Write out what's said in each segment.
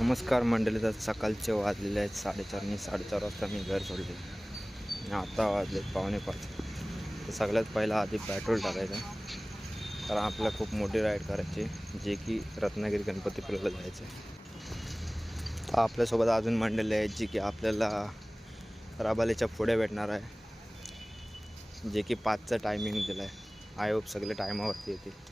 नमस्कार मंडळी. तर सकाळचे वाजलेले आहेत 4:30 आणि 4:30 वाजता मी घर सोडले आणि आता वाजले 4:45. तर सगळ्यात पहिला आधी पेट्रोल टाकायचं, कारण आपल्याला खूप मोठी राईड करायची, जे की रत्नागिरी गणपतीपुळ्याला जायचं आहे. तर आपल्यासोबत अजून मंडळी आहेत जी की आपल्याला राबालीच्या पुढे भेटणार आहे, जे की 5चा टायमिंग दिला आहे. आय होप सगळे टायमावरती येतील.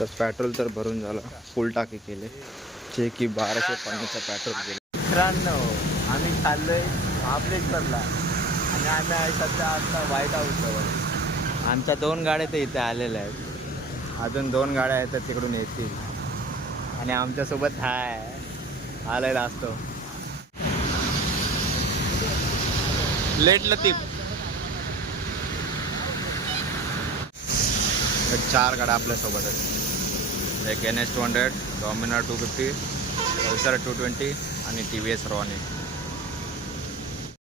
तर पेट्रोल तर भरून झालं, फुल टाकी केले, जे की 1250चा पेट्रोल गेले. मित्रांनो, आम्ही चाललोय महाबळेश्वरला आणि आम्ही आहे सध्या आता व्हाईट हाऊसजवळ. आमच्या 2 गाड्या तर इथे आलेल्या आहेत, अजून 2 गाड्या आहेत तर तिकडून येतील आणि आमच्यासोबत आलेला असतो लेट लतीफ. तर 4 गाड्या आपल्यासोबत आहेत. एक NS 200, डॉमिनार 250, पल्सर 220 आणि TVS रॉनी.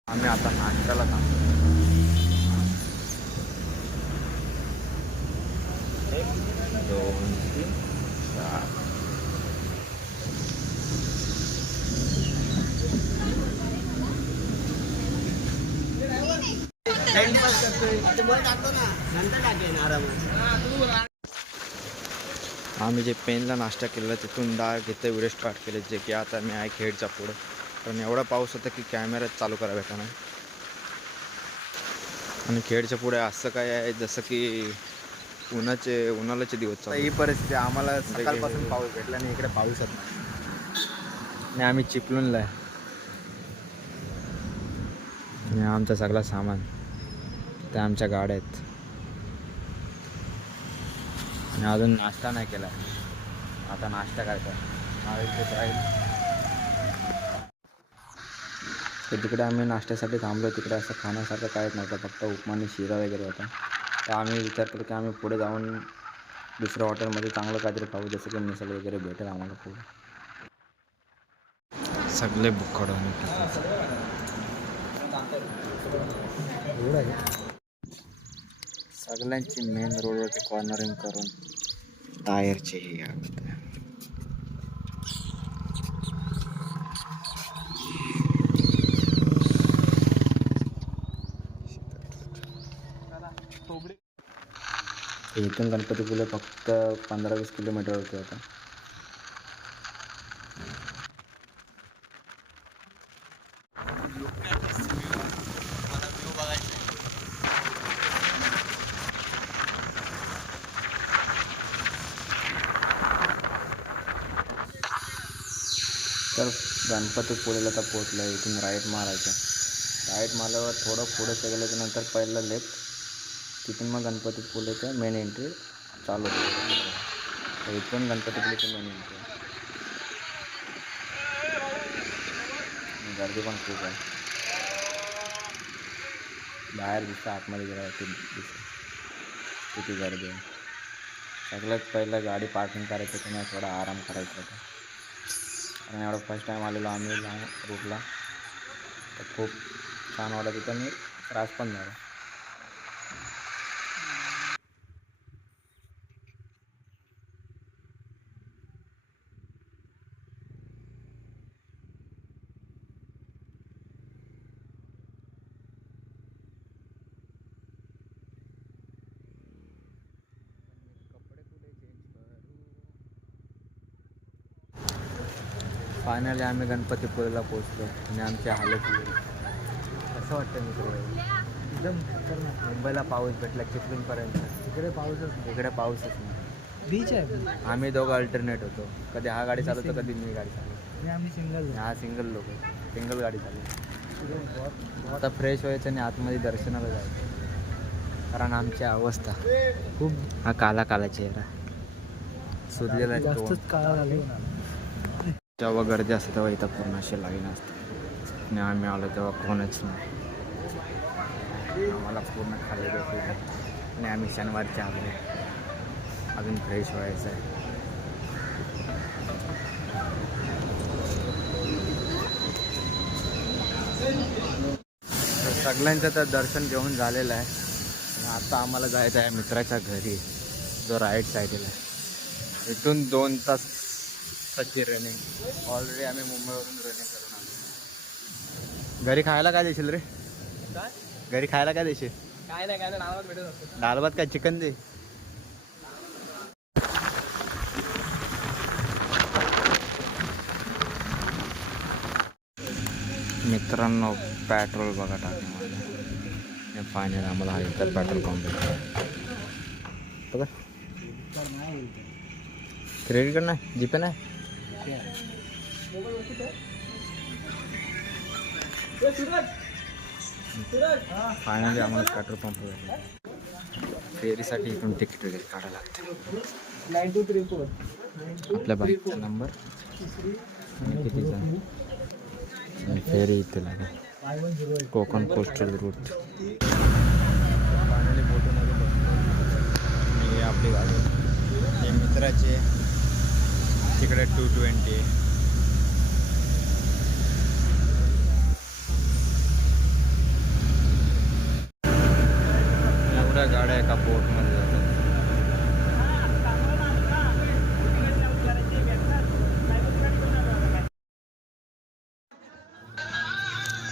आम्ही आता नाश्त्याला थांबतो. 1 2 3 4. आम्ही जे पेनला नाश्ता केलेला तिथून डायरेक्ट इथे व्हिडिओ स्टार्ट केले, जे की आता मी आहे खेडच्या पुढे. कारण एवढा पाऊस होता की कॅमेरा चालू करायला भेटा नाही. आणि खेडच्या पुढे असं काय आहे जसं की उन्हाळ्याचे दिवस चालू. ही परिस्थिती आम्हाला सकाळपासून पाऊस भेटला आणि इकडे पाऊसच नाही आणि आम्ही चिपळूणला आहे. आणि आमचं सगळं सामान ते आमच्या गाड्या आहेत. आणि अजून नाश्ता नाही केला, आता नाश्ता करतो. तर तिकडे आम्ही नाश्त्यासाठी थांबलो. तिकडे असं खाण्यासारखं काहीच नव्हतं, फक्त उपमा आणि शिरा वगैरे होता. तर आम्ही विचार केला की आम्ही पुढे जाऊन दुसऱ्या हॉटेलमध्ये चांगलं काहीतरी खाऊ, जसं की मिसळ वगैरे भेटेल आम्हाला पुढे. सगळे बुक्कड सगळ्यांची मेन रोडवरती कॉर्नरिंग करून टायरचे हे अवस्था. इथून गणपतीपुळे फक्त 15-20 किलोमीटरवरती होता. तर गणपतीपुळेला तर पोचलं. इथून राईट मारायचं. राईट मारल्यावर थोडं पुढे गेल्याच्या नंतर पहिलं लेफ्ट, तिथून मग गणपतीपुळेचं मेन एंट्री चालू होतं. तर इथून गणपतीपुळेची मेन एंट्री. गर्दी पण खूप आहे. बाहेर दिसतं, आतमध्ये गेल्यावरती दिसतं किती गर्दी आहे. सगळ्यात पहिलं गाडी पार्किंग करायचं होतं, थोडा आराम करायचा होता. आणि एवढं फर्स्ट टाईम आलेलो आम्ही रूटला, तर खूप छान वाटत होतं आणि त्रास पण झाला. फायनली आम्ही गणपतीपुळेला पोचलो आणि आमची हालत गेली. कसं वाटतं मित्र? एकदम खतरनाक. मुंबईला पाऊस भेटला चिपळूणपर्यंत, इकडे पाऊसच नाही. बीच आहे. आम्ही दोघं अल्टरनेट होतो, कधी हा गाडी चालवतो, कधी मी गाडी चालवतो. आम्ही सिंगल लोक, सिंगल गाडी चालवतो. आता फ्रेश व्हायचं आणि आतमध्ये दर्शनाला जायचं, कारण आमची अवस्था खूप हा काला काला चेहरा सुजलेला जेव्हा गर्दी असते तेव्हा इथं पूर्ण अशी लाईन असते. आणि आम्ही आलो तेव्हा कोणच नाही. आम्हाला पूर्ण खाली बसले आणि आम्ही शनिवारचे आलो. अजून फ्रेश व्हायचं आहे. तर सगळ्यांचं तर दर्शन घेऊन झालेलं आहे आणि आता आम्हाला जायचं आहे मित्राच्या घरी, जो राईट साईडला आहे. इथून 2 तासाची रनिंग. ऑलरेडी आम्ही मुंबईवरून रनिंग करून आलो. घरी खायला काय देशील रे? घरी खायला काय देशील? काय नाही डाळ भात भेटत असतो. डाळ भात काय चिकन दे. मित्रांनो पेट्रोल बघा टाकण्यामध्ये फायनल आम्हाला हा इथं पेट्रोल पंप बघा. क्रेडिट कार्ड नाही, जीपे नाही. फायनली आम्हाला पेट्रोल पंप भेटला. फेरीसाठी इथून तिकीट वगैरे काढायला लागते. 9234 आपल्या बाईकचा नंबर आणि किती जण आणि फेरी इथे लागेल. Konkan coastal route. फायनली बोटमध्ये बसलो आणि आपली गाडी हे मित्राचे तिकडे 220 आहे. एवढ्या गाड्या एका पोर्टमध्ये जातात.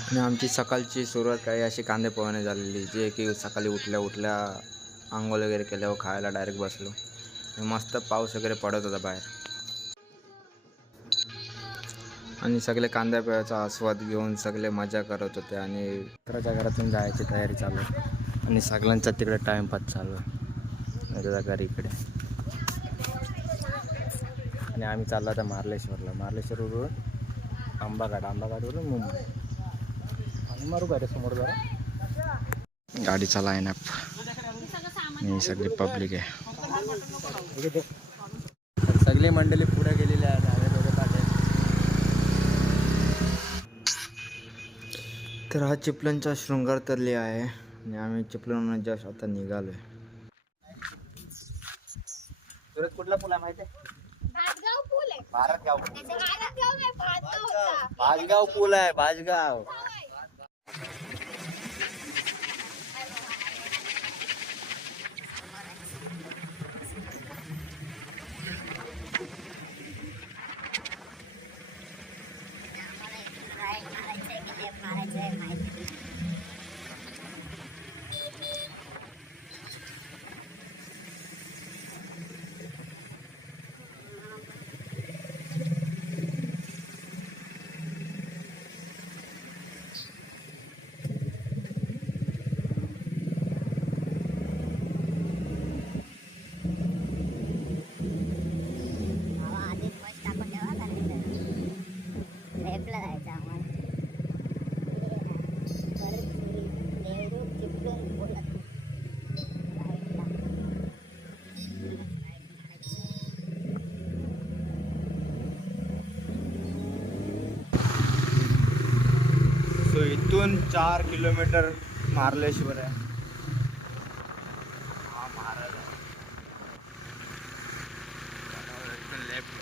आणि आमची सकाळची सुरुवात काही अशी कांदे पोह्याने झालेली, जे की सकाळी उठल्या आंघोळ वगैरे केल्यावर खायला डायरेक्ट बसलो. आणि मस्त पाऊस वगैरे पडत होता बाहेर आणि सगळे कांद्या पोह्याचा आस्वाद घेऊन सगळे मजा करत होते. आणि मित्राच्या घरातून जायची तयारी चालू आहे आणि सगळ्यांचा तिकडे टाईमपास चालू आहे त्याच्या घरीकडे. आणि आम्ही चाललो आता मार्लेश्वरवरून आंबाघाटवरून मुंबई. आणि मारू का रे समोर जरा गाडीचा लाईन अप. ही सगळी पब्लिक आहे. सगळी मंडळी पुढे गेलेली आहे. तर हा चिपळूणचा शृंगार तरली आहे आणि आम्ही चिपळूण जस्ट आता निघालो आहे. सुरत कुठला पूल आहे माहिती आहे? भाजगाव पूल आहे. भाजगाव. सो इथून 4 किलोमीटर मार्लेश्वर आहे. हा महाराज आहे. लेफ्ट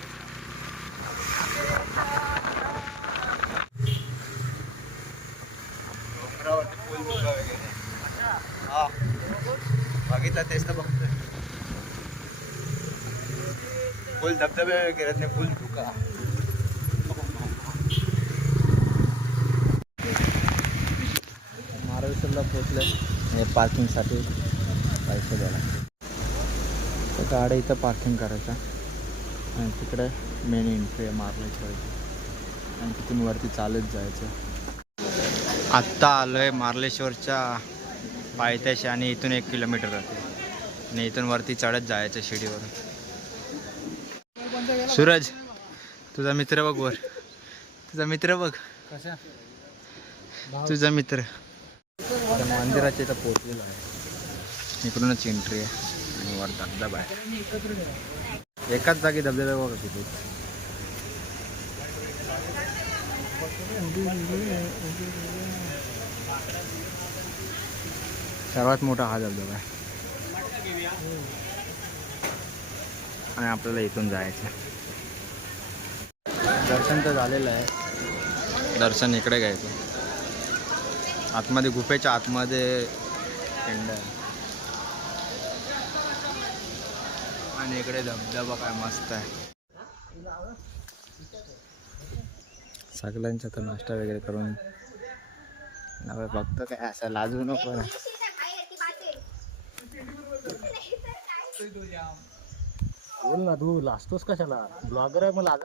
डोंगरावरती पूल धुका वगैरे. हा बघितलं तेच तर बघतोय. फुल धबधबे वगैरे नाही, फुल धुका. मार्लेश्वरला पोचले. हे पार्किंगसाठी पैसे द्यायला. तर गाडी इथं पार्किंग करायचं आणि तिकडे मेन एंट्री आहे मार्लेश्वरची आणि तिथून वरती चालत जायचं. आत्ता आलो आहे मार्लेश्वरच्या पायथ्याशी आणि इथून 1 किलोमीटर राहते आणि इथून वरती चढत जायचं शिडीवर. सूरज तुझा मित्र बघ वर. तुझा मित्र बघ. कशा तुझा मित्र मंदिराच्या इथं पोचलेला आहे. इकडूनच एंट्री आहे आणि वर धबधबा आहे. एकाच जागी धबधबा बघा किती. सर्वात मोठा हा धबधबा आहे आणि आपल्याला इथून जायचं. दर्शन तर झालेलं आहे. दर्शन इकडे घ्यायचं. आतमध्ये गुफेच्या आतमध्ये पिंड आहे. आणि इकडे धबधबा काय मस्त आहे. सगळ्यांचा तर नाश्ता वगैरे करून फक्त काय असं लाजू नको ना. बोल ना तू लाजतोस कशाला ब्लॉगर आहे मला